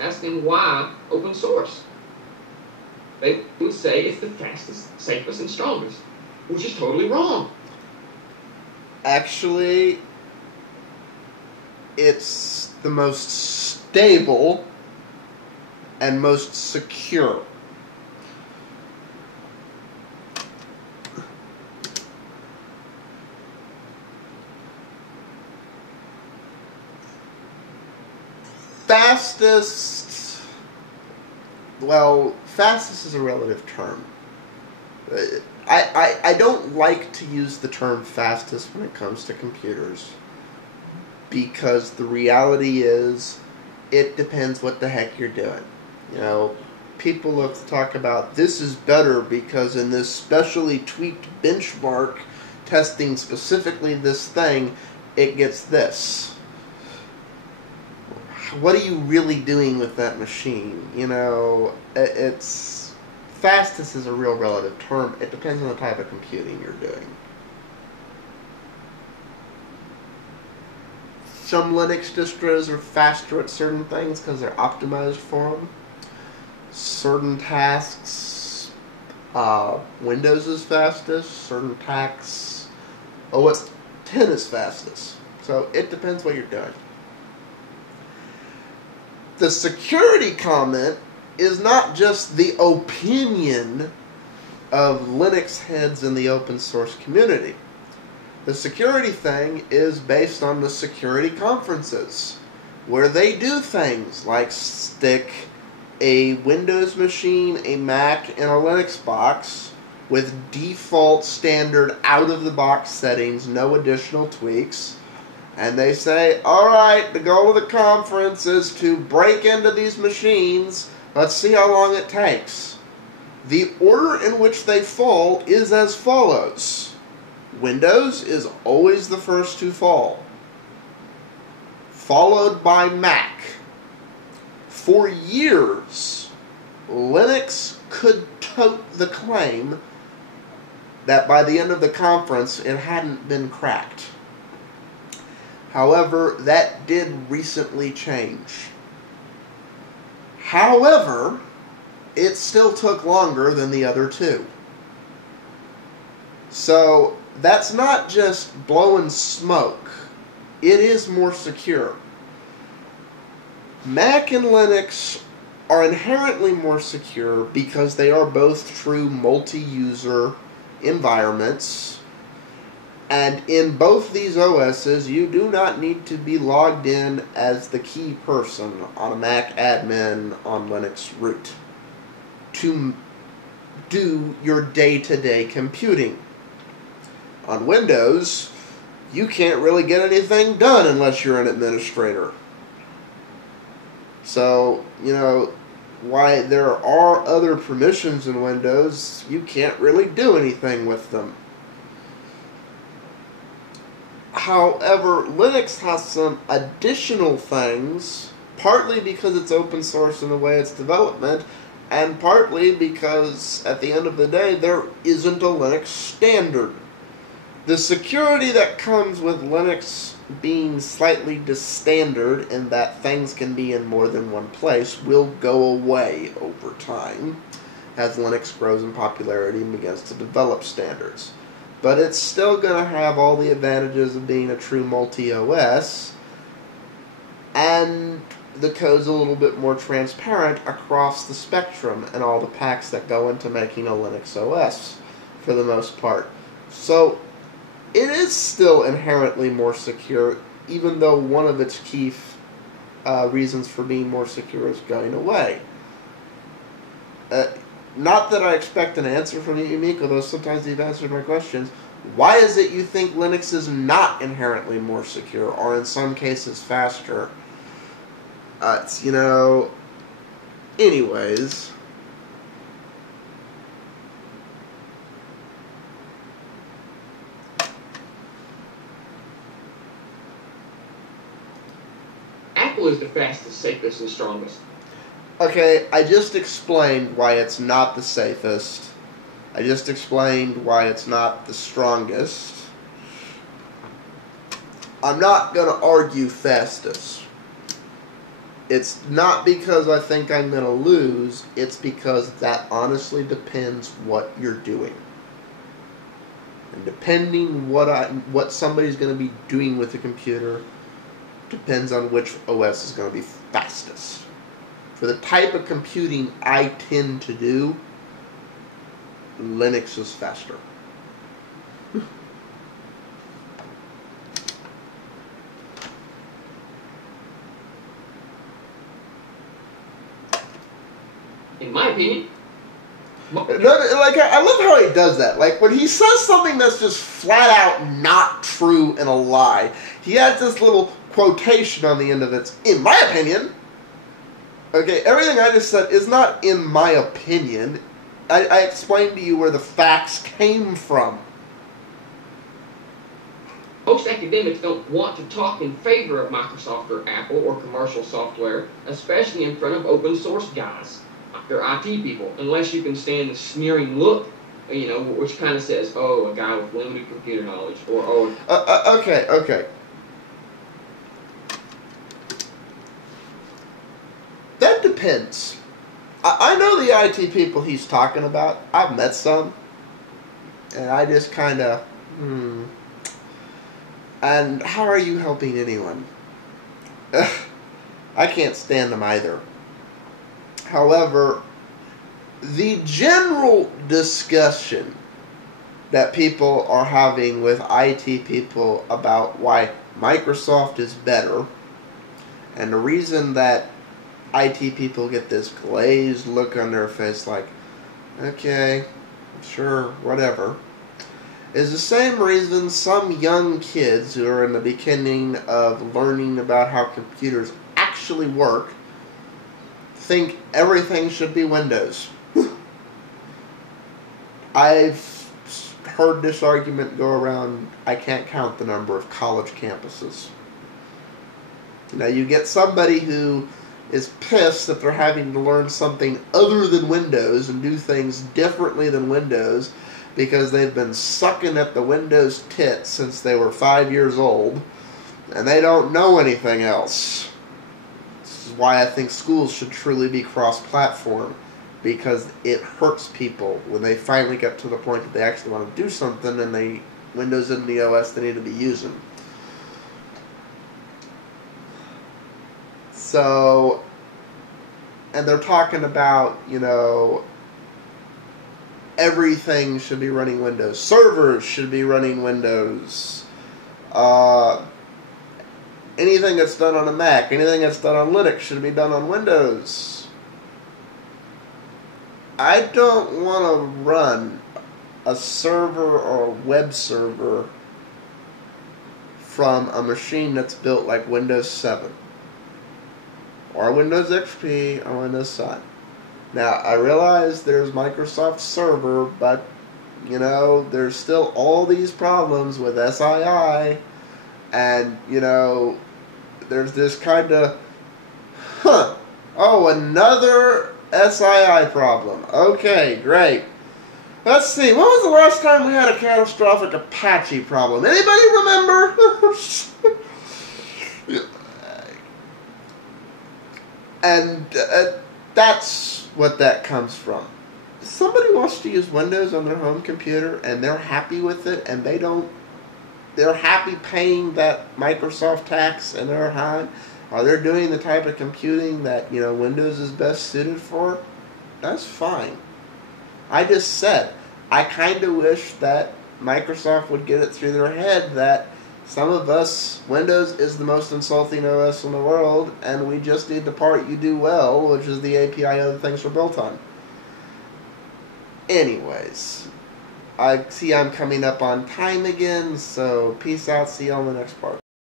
asking why open source. They would say it's the fastest, safest, and strongest, which is totally wrong. Actually, it's the most stable and most secure. Fastest, well, fastest is a relative term. I don't like to use the term fastest when it comes to computers, because the reality is it depends what the heck you're doing. You know, people love to talk about this is better because in this specially tweaked benchmark testing specifically this thing, it gets this. What are you really doing with that machine? You know, it's fastest is a real relative term. It depends on the type of computing you're doing. Some Linux distros are faster at certain things because they're optimized for them. Certain tasks, Windows is fastest. Certain tasks, OS 10 is fastest. So it depends what you're doing. The security comment is not just the opinion of Linux heads in the open source community. The security thing is based on the security conferences, where they do things like stick a Windows machine, a Mac, and a Linux box with default standard out-of-the-box settings, no additional tweaks. And they say, alright, the goal of the conference is to break into these machines. Let's see how long it takes. The order in which they fall is as follows. Windows is always the first to fall, followed by Mac. For years, Linux could tote the claim that by the end of the conference it hadn't been cracked. However, that did recently change. However, it still took longer than the other two. So, that's not just blowing smoke. It is more secure. Mac and Linux are inherently more secure because they are both true multi-user environments. And in both these OSs, you do not need to be logged in as the key person on a Mac admin on Linux root to do your day-to-day computing. On Windows, you can't really get anything done unless you're an administrator. So, you know, why there are other permissions in Windows, you can't really do anything with them. However, Linux has some additional things, partly because it's open source in the way it's development, and partly because, at the end of the day, there isn't a Linux standard. The security that comes with Linux being slightly disstandard in that things can be in more than one place will go away over time as Linux grows in popularity and begins to develop standards. But it's still going to have all the advantages of being a true multi-OS, and the code's a little bit more transparent across the spectrum and all the packs that go into making a Linux OS for the most part. So it is still inherently more secure, even though one of its key reasons for being more secure is going away. Not that I expect an answer from you, Emeek, although sometimes you've answered my questions. Why is it you think Linux is not inherently more secure, or in some cases faster? It's, you know... Anyways... Apple is the fastest, safest, and strongest. Okay, I just explained why it's not the safest. I just explained why it's not the strongest. I'm not going to argue fastest. It's not because I think I'm going to lose. It's because that honestly depends what you're doing. And depending what somebody's going to be doing with the computer depends on which OS is going to be fastest. For the type of computing I tend to do, Linux is faster. In my opinion. Like, I love how he does that. Like, when he says something that's just flat out not true and a lie, he adds this little quotation on the end of it. In my opinion. Okay, everything I just said is not in my opinion. I explained to you where the facts came from. Most academics don't want to talk in favor of Microsoft or Apple or commercial software, especially in front of open source guys. They're IT people, unless you can stand the sneering look, which kind of says, oh, a guy with limited computer knowledge, or oh. Okay. That depends. I know the IT people he's talking about. I've met some, and I just kind of, And how are you helping anyone? I can't stand them either. However, the general discussion that people are having with IT people about why Microsoft is better, and the reason that IT people get this glazed look on their face like, okay, sure, whatever, is the same reason some young kids who are in the beginning of learning about how computers actually work think everything should be Windows. I've heard this argument go around, I can't count the number of college campuses. Now you get somebody who is pissed that they're having to learn something other than Windows and do things differently than Windows because they've been sucking at the Windows tit since they were 5 years old and they don't know anything else. This is why I think schools should truly be cross-platform, because it hurts people when they finally get to the point that they actually want to do something and Windows isn't the OS they need to be using. So, and they're talking about, everything should be running Windows. Servers should be running Windows. Anything that's done on a Mac, anything that's done on Linux should be done on Windows. I don't want to run a server or a web server from a machine that's built like Windows 7. Or Windows XP, or Windows Sun. Now, I realize there's Microsoft Server, but, there's still all these problems with SII, and, there's this kind of, another SII problem. Okay, great. Let's see, when was the last time we had a catastrophic Apache problem? Anybody remember? And that's what that comes from. If somebody wants to use Windows on their home computer and they're happy with it and they're happy paying that Microsoft tax and they're doing the type of computing that, Windows is best suited for, that's fine. I just said, I kind of wish that Microsoft would get it through their head that some of us, Windows is the most insulting OS in the world, and we just need the part you do well, which is the API other things are built on. Anyways, I see I'm coming up on time again, so peace out, see you on the next part.